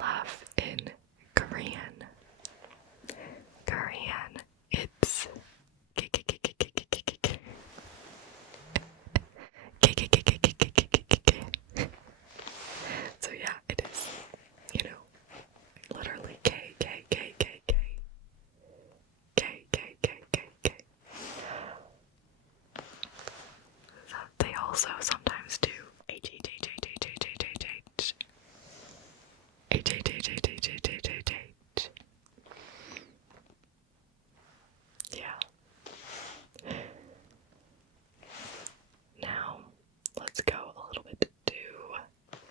laugh in Korean? Korean, it's so yeah, it is, you know, literally K K K K K K K K K K. So they also sometimes do H H H H H H H H H H H H H H H H H H H. Yeah. Now let's go a little bit to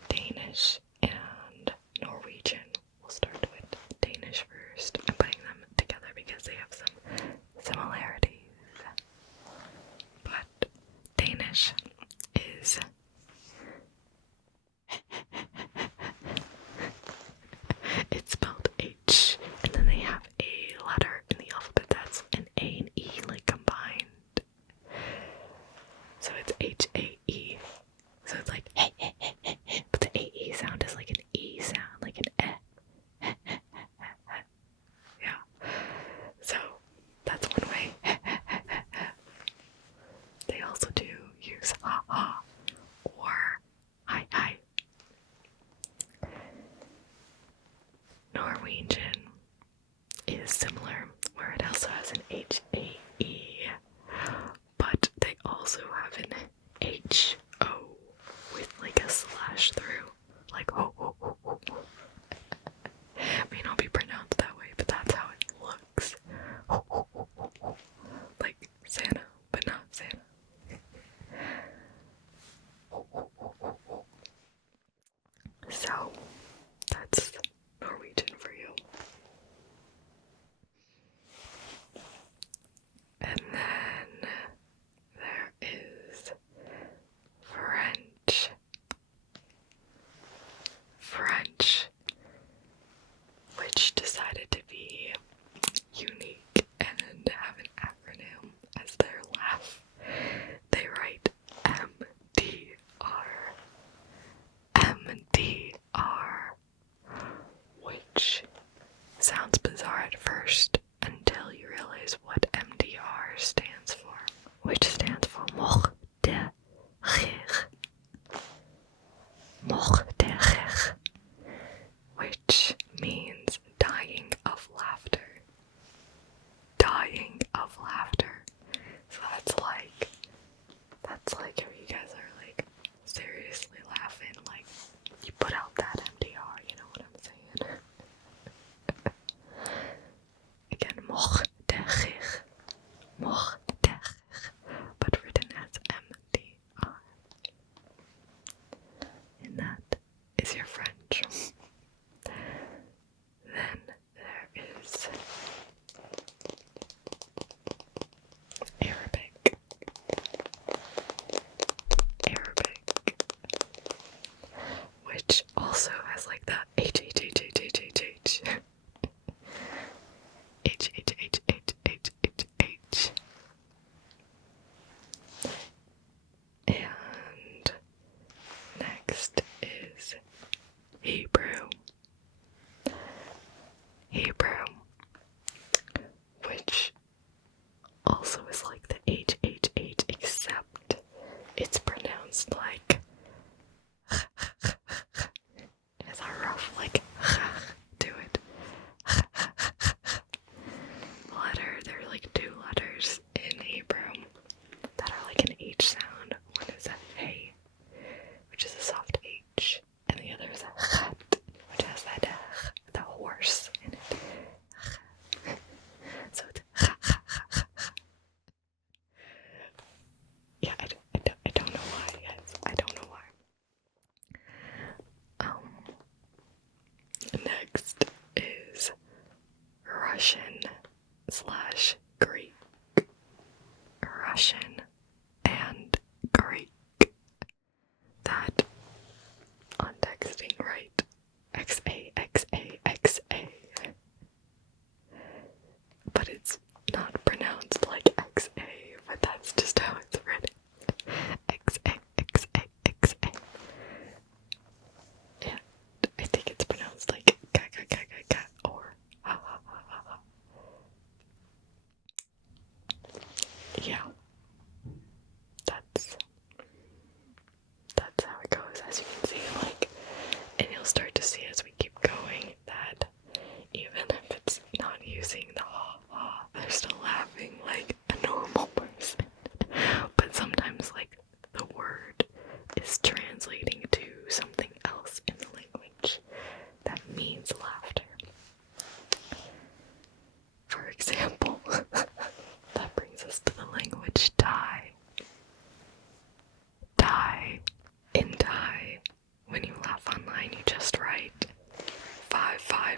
Danish and Norwegian. We'll start with Danish first. I'm putting them together because they have some similarities. But Danish is it's spelled H, and then they have a letter in the alphabet that's an A and E like combined. So it's H-A-E. So it's like but the A-E sound is like an E sound, like an eh. Yeah. So that's one way. They also do use ha-ha or hi-hi. Norwegian is similar, where it also has an H-A-E, but they also have an H-O with like a slash through, like ho ho ho ho. May not be pronounced that way, but that's how it looks. Ho ho ho ho ho. Like Santa, but not Santa. Ho ho ho ho ho. So that's Norwegian for you. And then there is French. French, which decided to be unique and have an acronym as their laugh. They write MDR. MDR, which sounds bizarre at first until you realize what MDR stands for, which stands for mort de rire. Mort de rire, which means dying of laughter. Dying of laughter. So that's like if you guys are like seriously laughing, like you put out that MDR, you know what I'm saying? Again, mort de rire. Mort de rire, but written as MDR. And that is your French. Then there is Arabic. Arabic, which also has like the H H H H H H H H H H H H H H. And next is Hebrew. Hebrew, which also is like the H H H, except it's pronounced like it has a rough like to it. Letter, there are like two letters in Hebrew that are like an H sound. One is a hey, which is a soft H, and the other is a chat, which has that the horse in it. So it's yeah, I don't know why, guys. I don't know why. Next is Russian / Greek. Russian and Greek. That on texting, right? XAXAXA. But it's not pronounced like XA, but that's just how it's written. XAXAXA. And I think it's pronounced like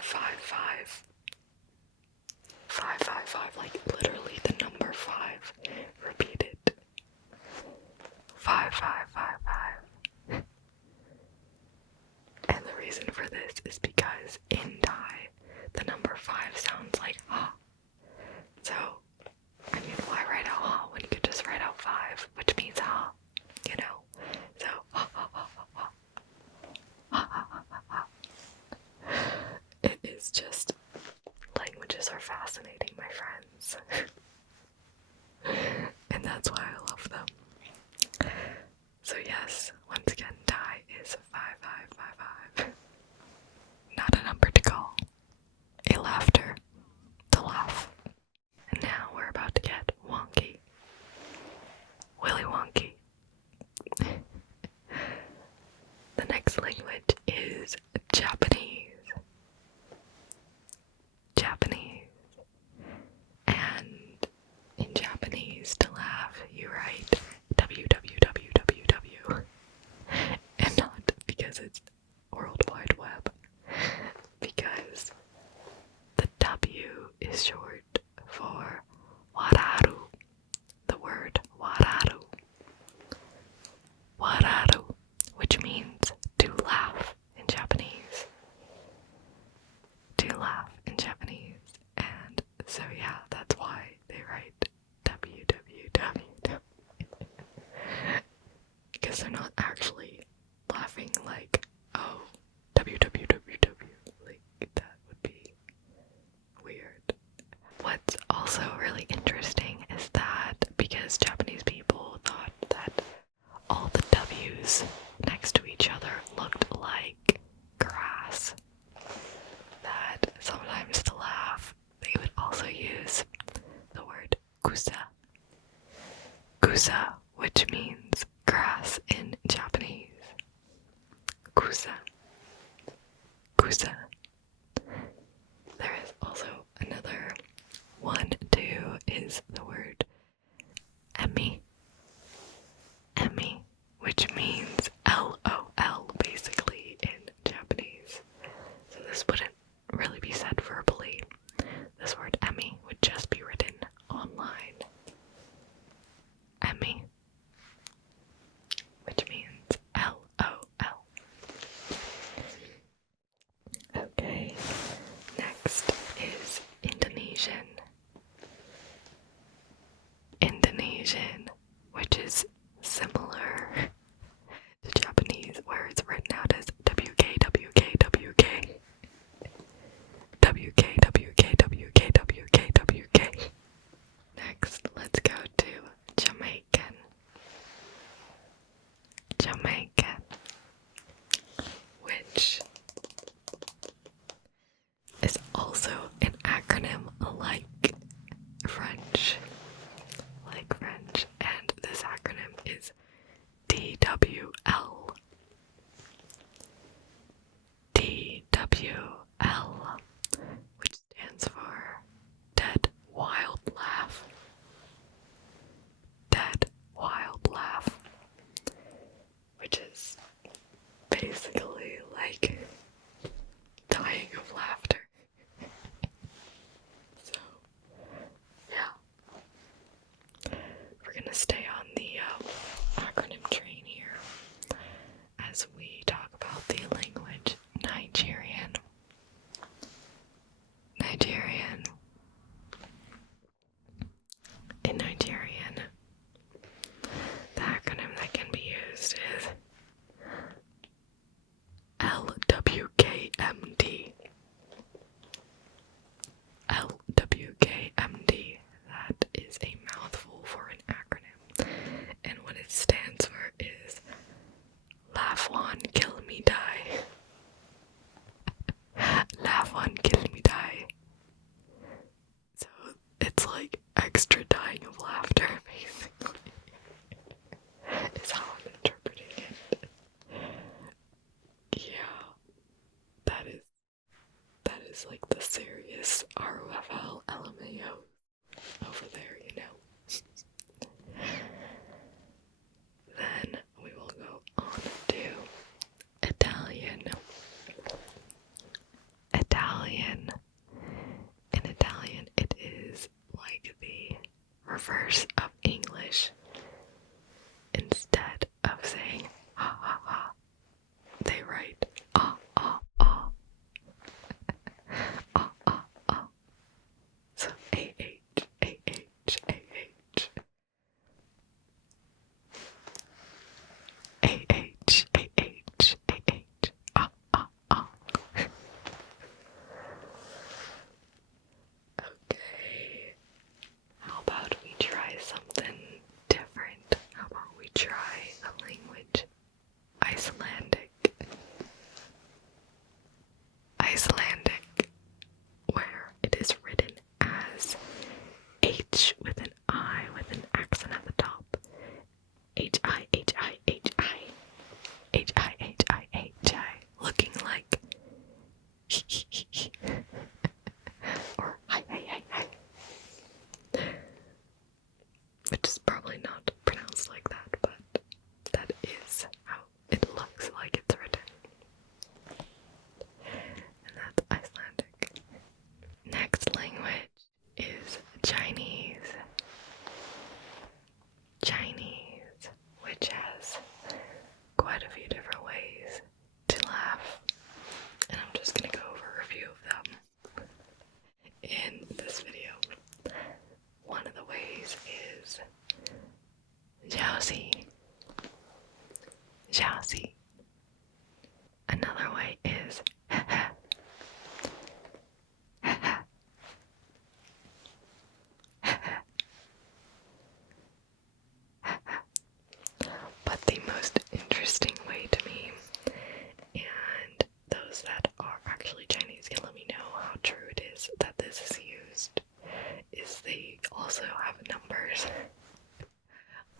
555. 555, like literally the number 5 repeated. 5555. And the reason for this is because in Thai, the number 5 sounds like ha. So, I mean, why write out ha when you could just write out 5, which means ha, you know? So, ha ha ha ha ha. Ha ha ha ha ha. It is just, languages are fascinating, my friends. And that's why I love them. So yes, once again, Thai is 5555. Not a number to call. A laughter to laugh. And now we're about to get wonky. Willy wonky. The next language is Japanese. Japanese. And in Japanese, to laugh, you write www. And not because it's World Wide Web, because the W is short for wararu, the word wararu. Wararu, which means to laugh in Japanese. To laugh in Japanese. And so yeah, that's why they write www. Because they're not actually laughing like, oh, www. Like, that would be weird. What's also really interesting is that because Japanese people thought that all the W's next to each other looked like grass, that sometimes to laugh, they would also use the word kusa. Kusa, which means grass in Japanese. Kusa. Kusa. There is also another one too, is the word emi. Emi, which means LOL basically in Japanese. So this wouldn't really be said verbally. This word emi would just be written online. Emi, which means LOL. Okay, next is Indonesian. Indonesian, which is similar to Japanese, where it's written out as WK, WK, WK. WK, WK, WK, WK, WK. Next, let's go to Jamaican. Jamaican, which is also an acronym like French. And this acronym is DWL. DWL, which stands for Dead Wild Laugh. Dead Wild Laugh, which is basically like dying of laughter. So, yeah. We're gonna stay on the acronym train here as we talk about the language Nigerian. Nigerian. In Nigerian, the acronym that can be used is LWKMD. LWKMD. That is a mouthful for an acronym. And what it stands for is Laugh One, Kill Me, Die. Laugh One, Kill Me, Die. So it's like extra dying of laughter, basically. Is how I'm interpreting it. Yeah, that is like the serious ROFL LMAO over there, you know. Then we will go on to Italian. Italian. reverse of English. Instead of saying ha ha ha, they write ah ah ah. Ah ah ah. So A-H, A-H, A-H. A-H, A-H, A-H. Ah ah ah. Okay. How about we try something different? How about we try a language? Icelandic. Icelandic, where it is written as H with an I with an accent at the top. H-I, H-I, H-I. H-I, H-I, H-I. Looking like or hi, hi, hi, hi. Which is probably not pronounced like that, but that is how it looks like it's written. And that's Icelandic. Next language is Chinese. Chinese, which has quite a few different ways to laugh. And I'm just gonna go over a few of them in this video. One of the ways is Jiaozi. Jiaozi. Another way is hehe. Hehe. Hehe. Hehe. But the most interesting way to me, and those that are actually Chinese can let me know how true it is that this is used, is they also have numbers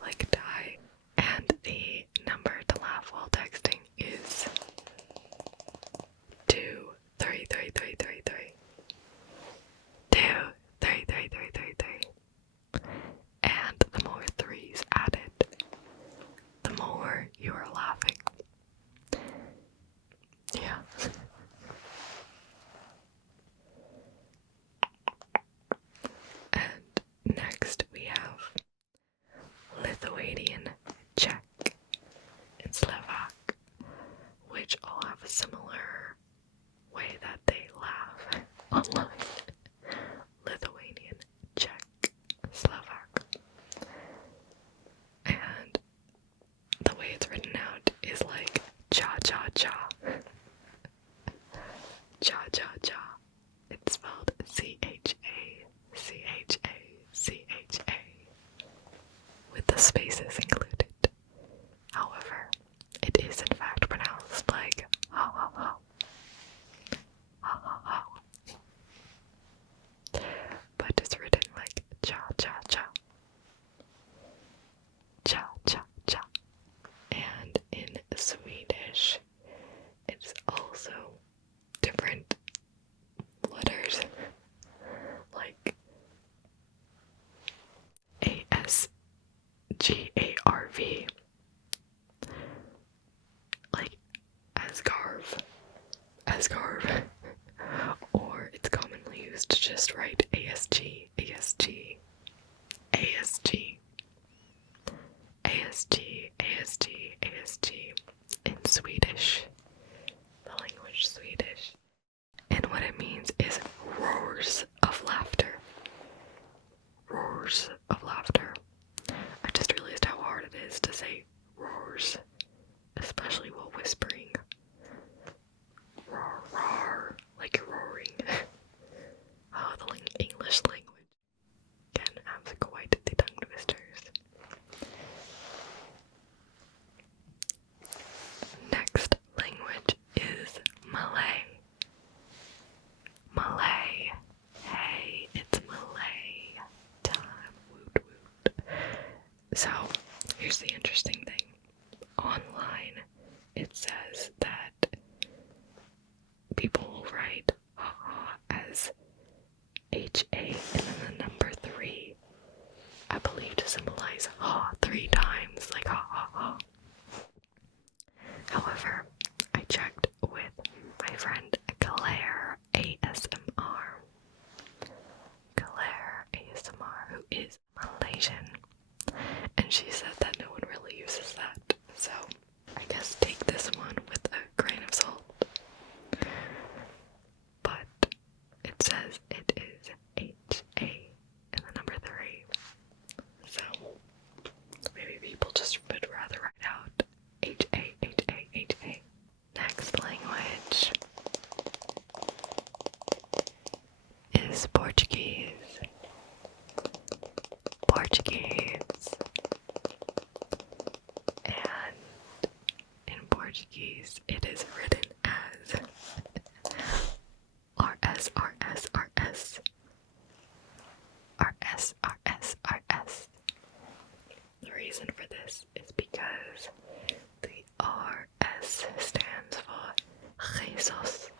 like die, and the number to laugh while texting is 2 3 3 3 3 3 2 3 3 3 3 3, and the more threes added, the more you are laughing. Yeah. And next we have Lithuanian, Czech, and Slovak, which all have a similar way that they laugh online. Lithuanian, Czech, Slovak. And the way it's written out is like jajajaja. Jajaja. It's spelled C-H-A, C-H-A, C-H-A, with the spaces included. However, it is in fact pronounced like ha ha ha. Ha ha ha. But it's written like cha cha cha. Cha cha cha. And in Swedish, it's also different letters, like A-S-G-A-R-V, like Asgarv, or it's commonly used to just write A-S-G, A-S-G, A-S-G, A-S-G, A-S-G, A-S-G, in Swedish, the language Swedish. And what it means is roars of laughter. Roars of laughter. I just realized how hard it is to say roars, especially while whispering. Roar, roar, like you're roaring. Oh, the English language can have quite the tongue twisters. Next language is Malay. Malay. Hey, it's Malay time. Woot woot. So, here's the interesting thing. Online, it says that people will write ha as H-A and then the number 3, I believe, to symbolize ha 3 times, like ha ha ha. However, I checked with my friend Claire ASMR. Claire ASMR, who is Malaysian. it says it is H-A and the number 3. So maybe people just would rather write out H-A, H-A, H-A. Next language is Portuguese. Portuguese. And in Portuguese, it is written as RS, RS, RS. RS, RS, RS. The reason for this is because the RS stands for Jesus.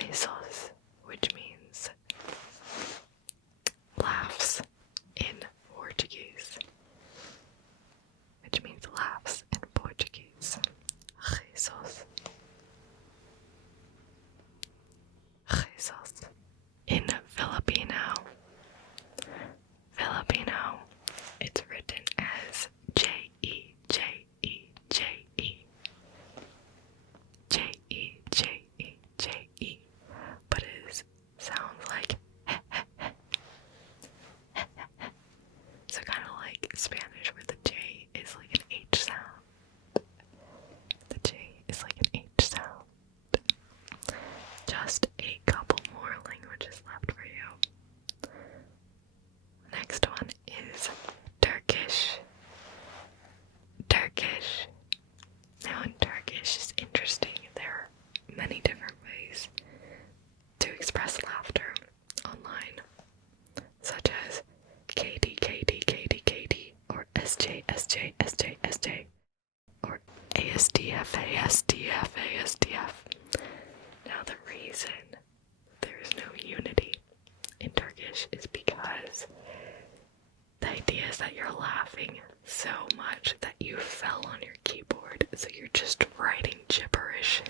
Jesus, which means laughs in Portuguese. Which means laughs in Portuguese. Jesus. Jesus. In Filipino, it's written as J-E, J-E, J-E. J-E, J-E, J-E. But it sounds like so kind of like Spanish where the J is like an H sound. The J is like an H sound. Just a couple more languages left for you. Next one is Turkish. Turkish. Now in Turkish is interesting. There are many different ways to express laughter online, such as KD, KD, KD, KD, or SJ, SJ, SJ, SJ, or ASDF, ASDF, ASDF. Now the reason there is no unity in Turkish is because the idea is that you're laughing so much that you fell on your keyboard, so you're just writing gibberish